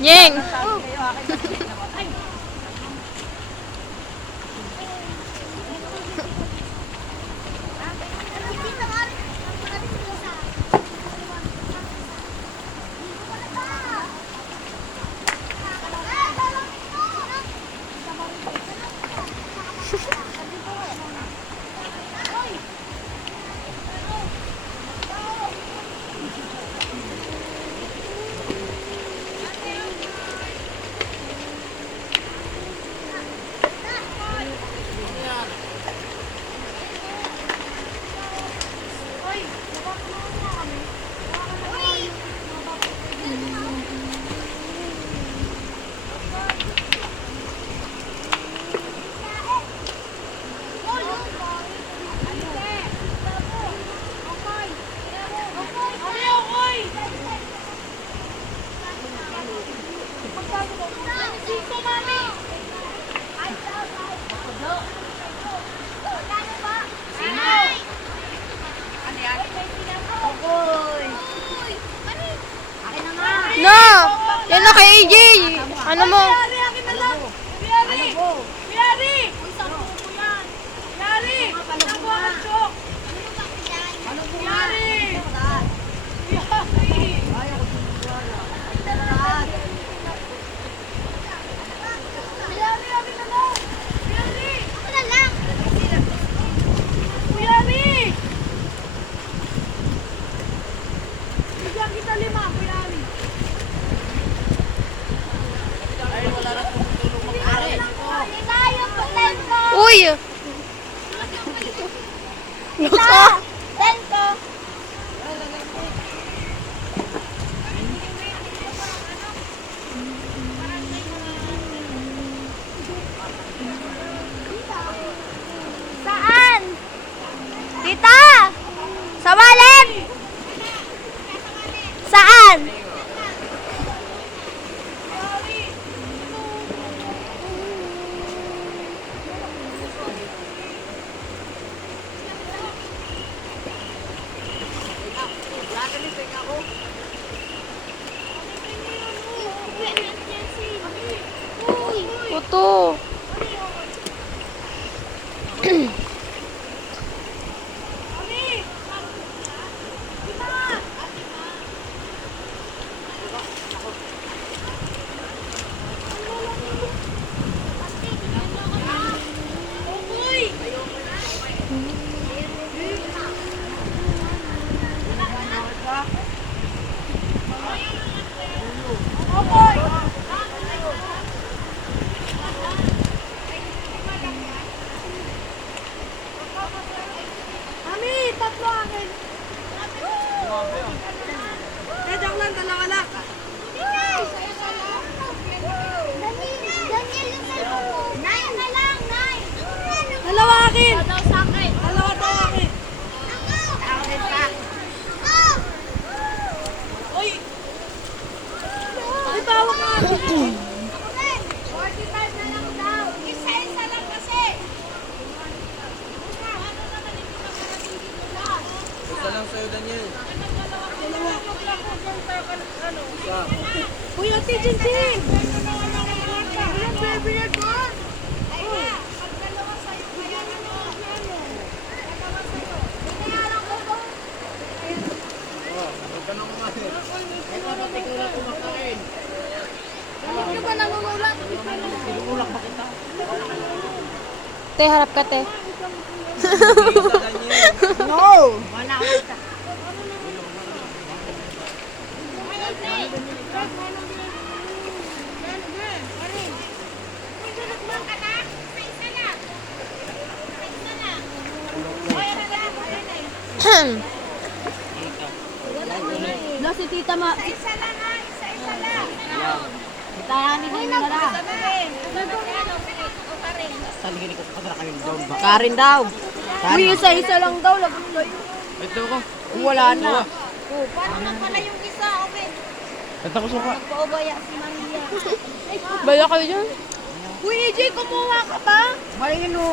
Nyeng! No! Yan na kay AJ! Ano mo? Uy! Luka! Saan? Tita! Sa wallet! Saan? Puto! Dalawa akin! Dalawa daw akin! Uy! Ay, bawak ka akin! 45 na lang daw! Isa-isa lang kasi! Isa lang sa'yo, Daniel. Uy, Ate Jinjin! Ayan, baby, yan doon! Pagdalawa sa'yo, kaya ano? Dalawa sa'yo. Kaya lang ko to. Huwag ka nang kumain. Ito, pati ko lang kumakain. Hindi ka ba nangungulat? Sinulak ba kita? Te, harap ka, te. Isa, Daniel. No! Lo si Tita Ma. Isa lang ha, isa-isa lang. Kita ni Dina na. Saligin ko sa kami down ba? Karin daw. Uy, isa-isa lang daw. Lagot kayo. Ito ko. Wala na. Oh, paano na pala yung isa? Okay. Ito ko suka. Paubaya si Maria. Bala kayo dyan? Uy, EJ, kumuha ka ba? Malino.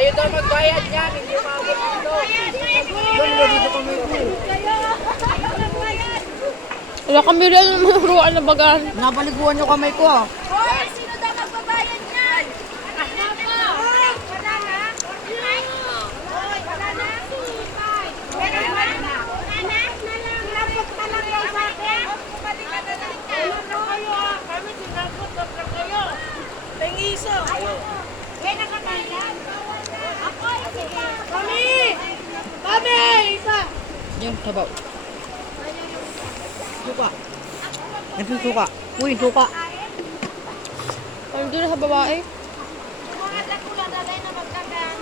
Ayaw daw magbayad yan, hindi umabot dito. Doon, dito kami ko. Wala kami rin naman huruan na bagan. Napaliguan yung kamay ko ah. Hoy, sino daw magbabayad niyan? Hoy, wala na. Hoy, wala na. Wala na. Sinabot na lang daw sa akin. Bumalik ka na lang. Kami sinabot na kayo. Pengiso. Kaya nakakaya. Ako, sige. Kami! Kami! Isa! Yung sabaw. Suka. Ano suka? Uy, suka. Ano doon sa babae? Mga lakula na tayo na magkagang.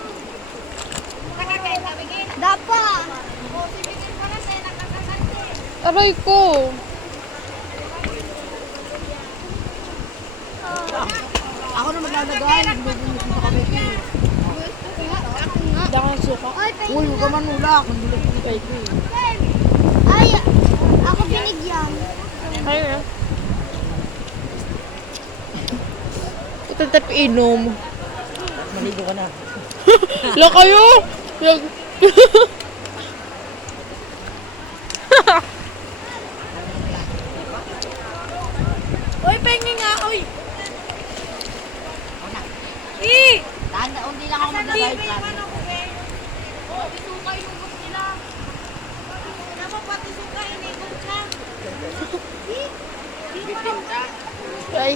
Nakakain kami gin. Dapa. O, sibigin ko na sa'yo nakakasante. Aray ko. Ako na maglalagay. Nagbubunod sa kamay ko. Hindi ako nagsuka. Uy, huwag ka manulak. Nandulog ko kay ko. Ay, ako binigyan. Kaya na. Ito tap inom. Maligo ka na. Wala kayo. Lag- Uy, pengi nga! Uy! Tanda, hindi lang ako maglagay. Oh, isuka inubos nila. Naman pati suka inibos ka. Ay.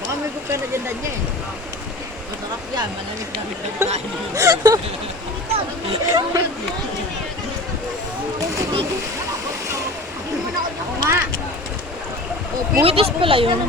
Baka may buka na ganda niya eh. Masarap yan. Malamig na rin kain. Ako nga. Buwitis pala yun.